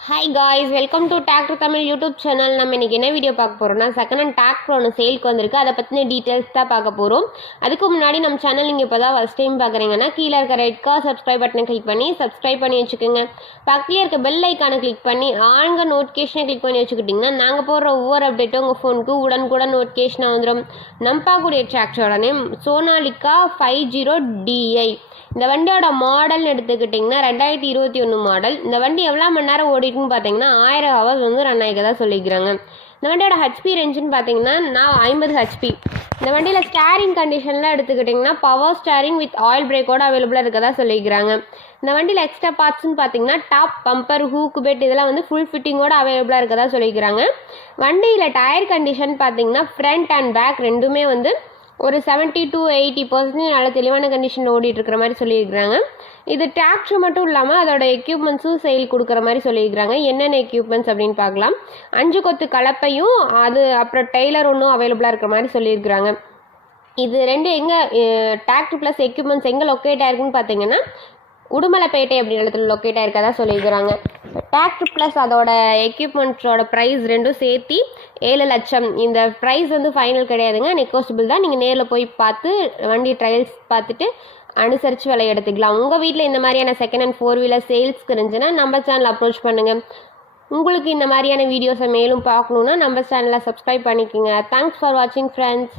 Hi guys welcome to doctor Tamil YouTube channel நம்ம இன்றைக்கி என்ன வீடியோ பார்க்க போகிறோம்னா செகண்ட் ஹேண்ட் டாக்டர் ஒன்று சேலுக்கு வந்திருக்கு. அதை பற்றின டீட்டெயில்ஸ் தான் பார்க்க போகிறோம் அதுக்கு முன்னாடி நம்ம சேனல் நீங்கள் இப்போ தான் ஃபஸ்ட் டைம் பார்க்குறீங்கன்னா கீழே இருக்க ரெட் கார் சப்ஸ்கிரைப் பட்டனை கிளிக் பண்ணி சப்ஸ்கிரைப் பண்ணி வச்சுக்கோங்க. பக்கத்தில் இருக்க பெல் ஐக்கானை கிளிக் பண்ணி ஆளுங்க நோட்டிஃபிகேஷனை கிளிக் பண்ணி வச்சுக்கிட்டிங்கன்னா நாங்கள் போடுற ஒவ்வொரு அப்டேட்டும் உங்கள் ஃபோனுக்கு உடனுக்குடன் நோட்டிஃபிகேஷனாக வந்துடும் நம்பாக்கூடிய பார்க்கக்கூடிய டிராக்டரோட name Sonalika five zero DI இந்த வண்டியோட மாடல்னு எடுத்துக்கிட்டிங்கன்னா ரெண்டாயிரத்தி இருபத்தி ஒன்று மாடல் இந்த வண்டி எவ்வளோ மணி நேரம் ஓடி ஓடிட்டுன்னு பார்த்தீங்கன்னா ஆயிரம் ஹவர்ஸ் வந்து ரன் ஆகிக்கதா சொல்லிக்கிறாங்க இந்த வண்டியோட ஹெச்பி ரேஞ்சுன்னு பார்த்தீங்கன்னா நான் ஐம்பது ஹெச்பி இந்த வண்டியில் ஸ்டேரிங் கண்டிஷனில் எடுத்துக்கிட்டிங்கன்னா பவர் ஸ்டேரிங் வித் ஆயில் பிரேக்கோட அவைலபிளாக இருக்கதா சொல்லிக்கிறாங்க இந்த வண்டியில் எக்ஸ்ட்ரா பார்ட்ஸ்னு பார்த்தீங்கன்னா டாப் பம்பர் ஹூக் பெட் இதெல்லாம் வந்து ஃபுல் ஃபிட்டிங்கோட அவைலபிளாக இருக்கதா சொல்லிக்கிறாங்க வண்டியில் டயர் கண்டிஷன் பார்த்தீங்கன்னா ஃப்ரண்ட் அண்ட் பேக் ரெண்டுமே வந்து ஒரு செவன்ட்டி டு எயிட்டி பர்சன்டேஜ் நல்ல தெளிவான கண்டிஷனில் ஓடிட்டுருக்கிற மாதிரி சொல்லியிருக்கிறாங்க. இது டிராக்டர் மட்டும் இல்லாமல் அதோட எக்யூப்மெண்ட்ஸும் சேல் கொடுக்குற மாதிரி சொல்லியிருக்கிறாங்க. என்னென்ன எக்யூப்மெண்ட்ஸ் அப்படின்னு பார்க்கலாம். அஞ்சு கொத்து கலப்பையும் அது அப்புறம் டெய்லர் ஒன்றும் அவைலபிளாக இருக்கிற மாதிரி சொல்லியிருக்கிறாங்க. இது ரெண்டு எங்கே டிராக்டர் ப்ளஸ் எக்யூப்மெண்ட்ஸ் எங்கே லொக்கேட் ஆயிருக்குன்னு பார்த்தீங்கன்னா உடுமலைப்பேட்டை அப்படின்ற இடத்துல லொக்கேட் ஆயிருக்கதா சொல்லியிருக்கிறாங்க. டிராக்டர் ப்ளஸ் அதோட எக்யூப்மெண்ட்ஸோட ப்ரைஸ் ரெண்டும் சேர்த்து ஏழு லட்சம். இந்த ப்ரைஸ் வந்து ஃபைனல் கிடையாதுங்க. நெக்கோசிபிள் தான். நீங்கள் நேரில் போய் பார்த்து வண்டி ட்ரையல்ஸ் பார்த்துட்டு அனுசரித்து விலை எடுத்துக்கலாம். உங்கள் வீட்டில் இந்த மாதிரியான செகண்ட் அண்ட் ஃபோர் வீலர் சேல்ஸ்க்கு இருந்துச்சுன்னா நம்ம சேனல் அப்ரோச் பண்ணுங்கள் உங்களுக்கு இந்த மாதிரியான வீடியோஸை மேலும் பார்க்கணுன்னா நம்ம சேனலை சப்ஸ்கிரைப் பண்ணிக்கோங்க. தேங்க்ஸ் ஃபார் வாட்சிங் ஃப்ரெண்ட்ஸ்